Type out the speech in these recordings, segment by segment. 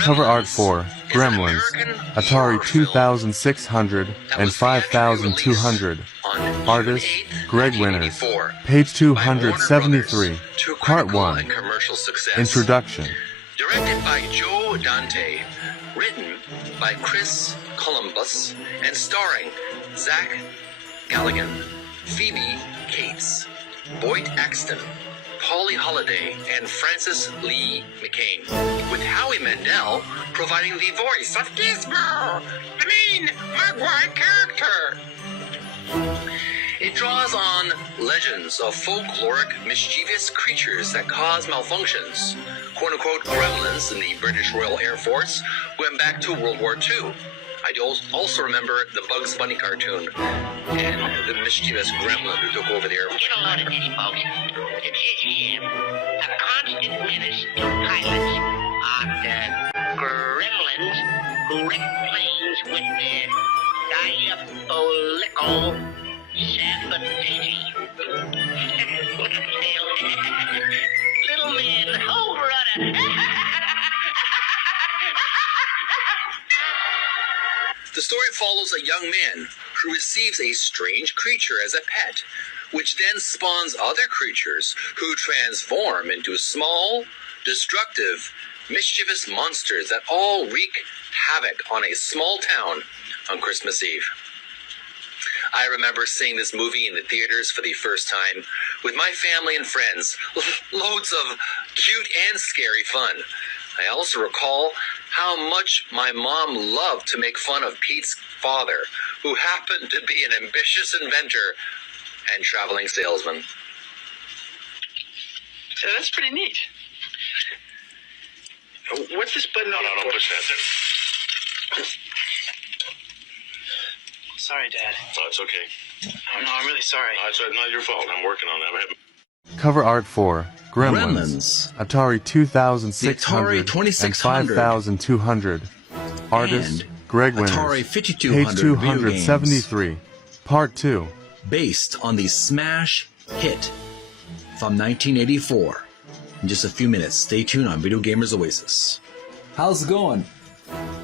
Cover art for Gremlins, Atari 2600 and 5200. Artist, Greg Winners. Page 273. Part 1. Introduction. Directed by Joe Dante. Written by Chris Columbus. And starring Zach Galligan, Phoebe Cates, Boyd Axton, Polly Holliday, and Francis Lee McCain, with Howie Mandel providing the voice of Gizmo, the main Mogwai character. It draws on legends of folkloric, mischievous creatures that cause malfunctions, quote-unquote gremlins in the British Royal Air Force, going back to World War II. I also remember the Bugs Bunny cartoon and the mischievous gremlin who took over the air. Get a load of this, folks. It's here, a constant menace to pilots on gremlins who wreck planes with their diabolical sabotage. Little man, oh brother. The story follows a young man who receives a strange creature as a pet, which then spawns other creatures who transform into small, destructive, mischievous monsters that all wreak havoc on a small town on Christmas Eve. I remember seeing this movie in the theaters for the first time with my family and friends. Loads of cute and scary fun. I also recall how much my mom loved to make fun of Pete's father, who happened to be an ambitious inventor and traveling salesman. So that's pretty neat. What's this button? No, don't push that. Sorry, Dad. No, it's okay. Oh, no, I'm really sorry. No, it's not your fault. I'm working on that. Cover art for Gremlins, Atari 2600 and 5200. Artist, Greg Winners. Atari 5200 Page 273. Part 2. Based on the smash hit from 1984. In just a few minutes, stay tuned on Video Gamers Oasis. How's it going?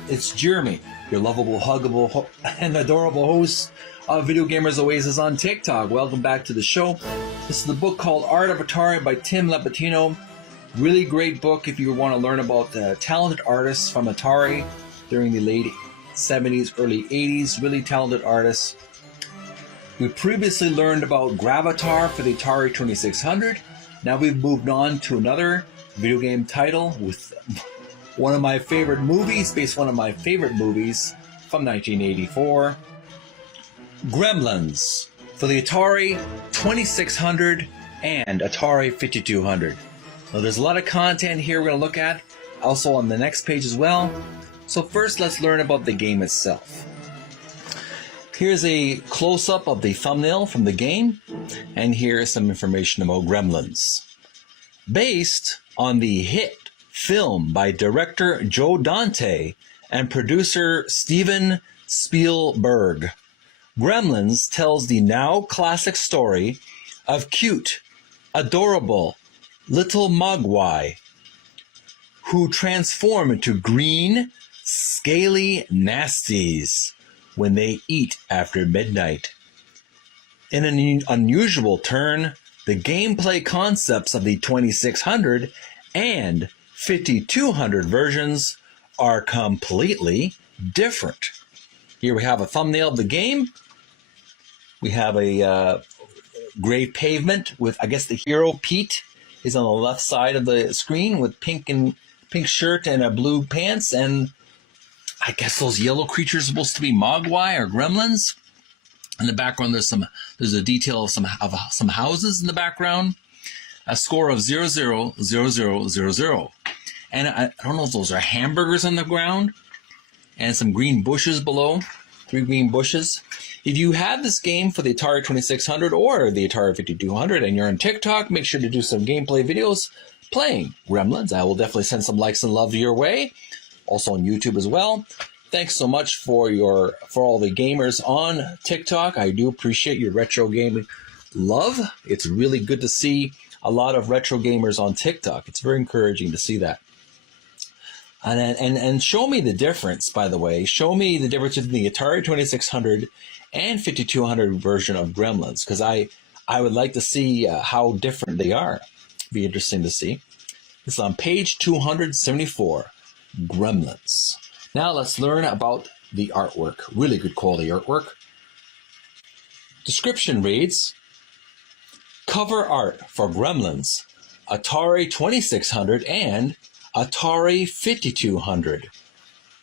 It's Jeremy, your lovable, huggable, and adorable host of Video Gamers Oasis on TikTok. Welcome back to the show. This is the book called Art of Atari by Tim Lapetino. Really great book if you want to learn about the talented artists from Atari during the late 70s, early 80s. Really talented artists. We previously learned about Gravatar for the Atari 2600. Now we've moved on to another video game title with one of my favorite movies, based on one of my favorite movies from 1984. Gremlins for the Atari 2600 and Atari 5200. Now there's a lot of content here we're going to look at, also on the next page as well. So first let's learn about the game itself. Here's a close-up of the thumbnail from the game, and here's some information about Gremlins. Based on the hit film by director Joe Dante and producer Steven Spielberg, Gremlins tells the now classic story of cute, adorable little mogwai who transform into green, scaly nasties when they eat after midnight. In an unusual turn, the gameplay concepts of the 2600 and 5200 versions are completely different. Here we have a thumbnail of the game. We have a gray pavement with, I guess, the hero Pete is on the left side of the screen with pink shirt and a blue pants, and I guess those yellow creatures are supposed to be mogwai or gremlins. In the background, there's a detail of some houses in the background. A score of 000000. And I don't know if those are hamburgers on the ground, and some green bushes below. 3 green bushes. If you have this game for the Atari 2600 or the Atari 5200 and you're on TikTok, make sure to do some gameplay videos playing Gremlins. I will definitely send some likes and love your way. Also on YouTube as well. Thanks so much for all the gamers on TikTok. I do appreciate your retro gaming love. It's really good to see a lot of retro gamers on TikTok. It's very encouraging to see that. And show me the difference, by the way. Show me the difference between the Atari 2600 and 5200 version of Gremlins, because I would like to see how different they are. Be interesting to see. It's on page 274, Gremlins. Now let's learn about the artwork. Really good quality artwork. Description reads, cover art for Gremlins, Atari 2600 and Atari 5200.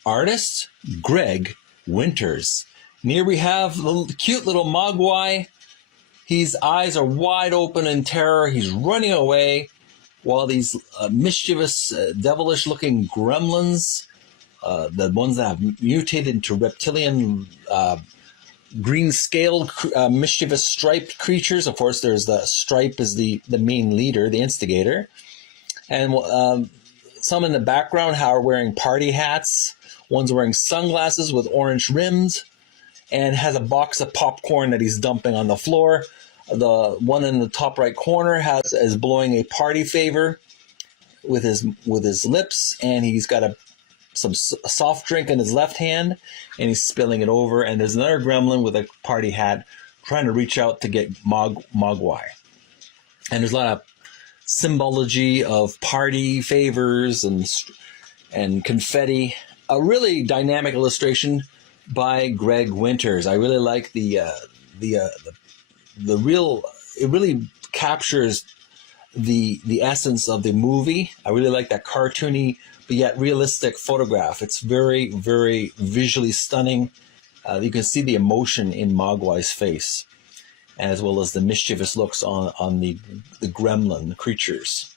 Artist, Greg Winters. And here we have the cute little Mogwai. His eyes are wide open in terror. He's running away while these mischievous, devilish-looking gremlins, the ones that have mutated into reptilian, green-scaled, mischievous striped creatures. Of course, there's the Stripe is the main leader, the instigator. And some in the background are wearing party hats. One's wearing sunglasses with orange rims and has a box of popcorn that he's dumping on the floor. The one in the top right corner is blowing a party favor with his lips, and he's got some soft drink in his left hand, and he's spilling it over. And there's another gremlin with a party hat trying to reach out to get Mogwai. And there's a lot of symbology of party favors and confetti. A really dynamic illustration by Greg Winters. I really like the real. It really captures the essence of the movie. I really like that cartoony but yet realistic photograph. It's very, very visually stunning. You can see the emotion in Mogwai's face, as well as the mischievous looks on the gremlin creatures.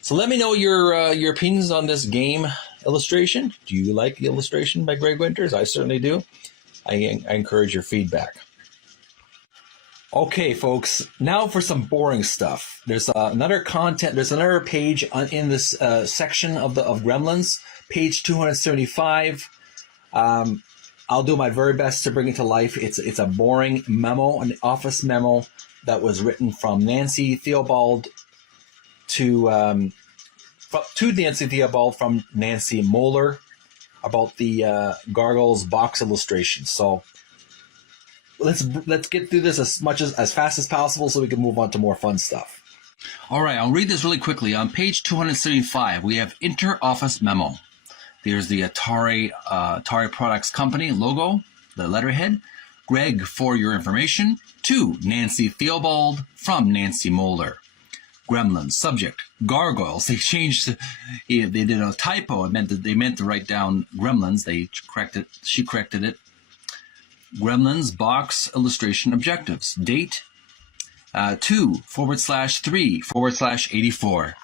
So let me know your opinions on this game illustration. Do you like the illustration by Greg Winters? I certainly do. I encourage your feedback. Okay, folks, now for some boring stuff. There's another page in this section of Gremlins, page 275. I'll do my very best to bring it to life. It's a boring memo, an office memo that was written from Nancy Theobald to Nancy Theobald from Nancy Moeller about the Gargoyles box illustration. So let's get through this as fast as possible so we can move on to more fun stuff. All right, I'll read this really quickly. On page 275, we have Inter-Office Memo. There's the Atari Products Company logo, the letterhead. Greg, for your information. To Nancy Theobald from Nancy Moeller. Gremlins. Subject, gargoyles. They did a typo. They meant to write down gremlins. She corrected it. Gremlins box illustration objectives. Date 2/3/84.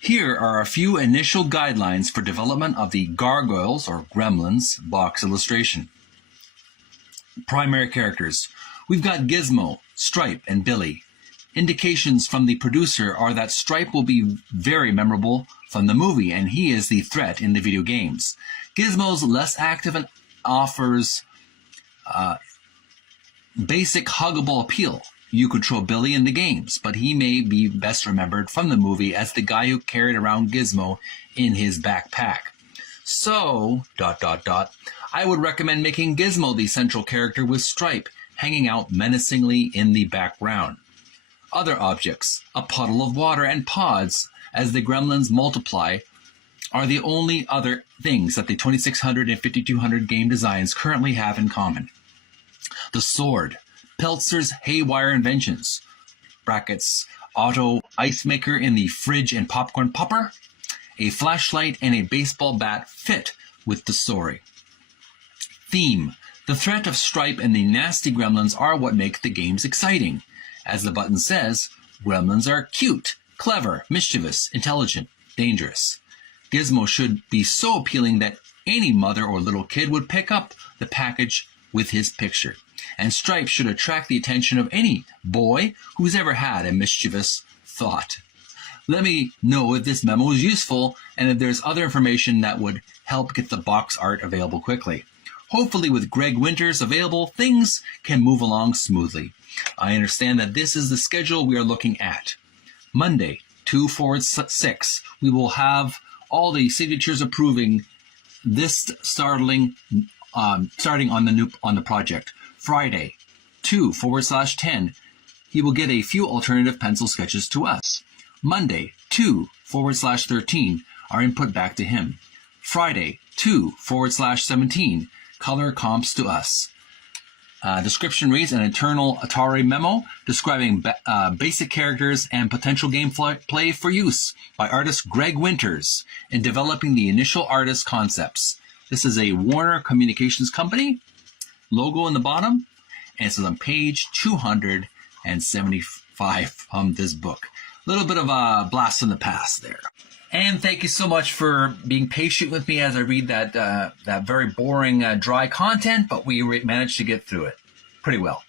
Here are a few initial guidelines for development of the Gargoyles or Gremlins box illustration. Primary characters. We've got Gizmo, Stripe, and Billy. Indications from the producer are that Stripe will be very memorable from the movie, and he is the threat in the video games. Gizmo's less active and offers basic huggable appeal. You control Billy in the games, but he may be best remembered from the movie as the guy who carried around Gizmo in his backpack. So, ... I would recommend making Gizmo the central character with Stripe hanging out menacingly in the background. Other objects, a puddle of water and pods as the gremlins multiply, are the only other things that the 2600 and 5200 game designs currently have in common. The sword, Peltzer's haywire inventions, brackets, auto ice maker in the fridge and popcorn popper, a flashlight and a baseball bat fit with the story. Theme, the threat of Stripe and the nasty gremlins are what make the games exciting. As the button says, gremlins are cute, clever, mischievous, intelligent, dangerous. Gizmo should be so appealing that any mother or little kid would pick up the package with his picture. And Stripe should attract the attention of any boy who's ever had a mischievous thought. Let me know if this memo is useful and if there's other information that would help get the box art available quickly. Hopefully with Greg Winters available, things can move along smoothly. I understand that this is the schedule we are looking at. Monday, 2/4/6, we will have all the signatures approving this starting on the project. Friday, 2/10, he will get a few alternative pencil sketches to us. Monday, 2/13, our input back to him. Friday, 2/17, color comps to us. Description reads, an internal Atari memo describing basic characters and potential gameplay for use by artist Greg Winters in developing the initial artist concepts. This is a Warner Communications company. Logo in the bottom, and it's on page 275 of this book. A little bit of a blast from the past there. And thank you so much for being patient with me as I read that very boring, dry content, but we managed to get through it pretty well.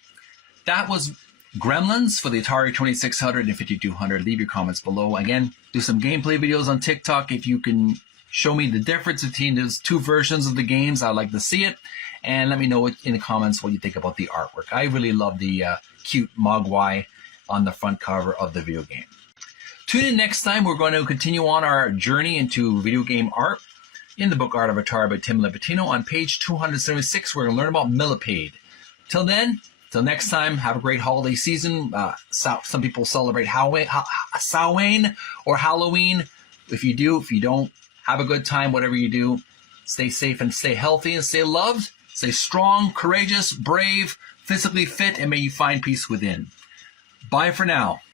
That was Gremlins for the Atari 2600 and 5200. Leave your comments below. Again, do some gameplay videos on TikTok. If you can show me the difference between those two versions of the games, I'd like to see it. And let me know in the comments what you think about the artwork. I really love the cute Mogwai on the front cover of the video game. Tune in next time. We're going to continue on our journey into video game art in the book Art of Atari by Tim Lapetino. On page 276, we're going to learn about millipede. Till then, till next time, have a great holiday season. Some people celebrate Samhain or Halloween. If you do, if you don't, have a good time, whatever you do. Stay safe and stay healthy and stay loved. Stay strong, courageous, brave, physically fit, and may you find peace within. Bye for now.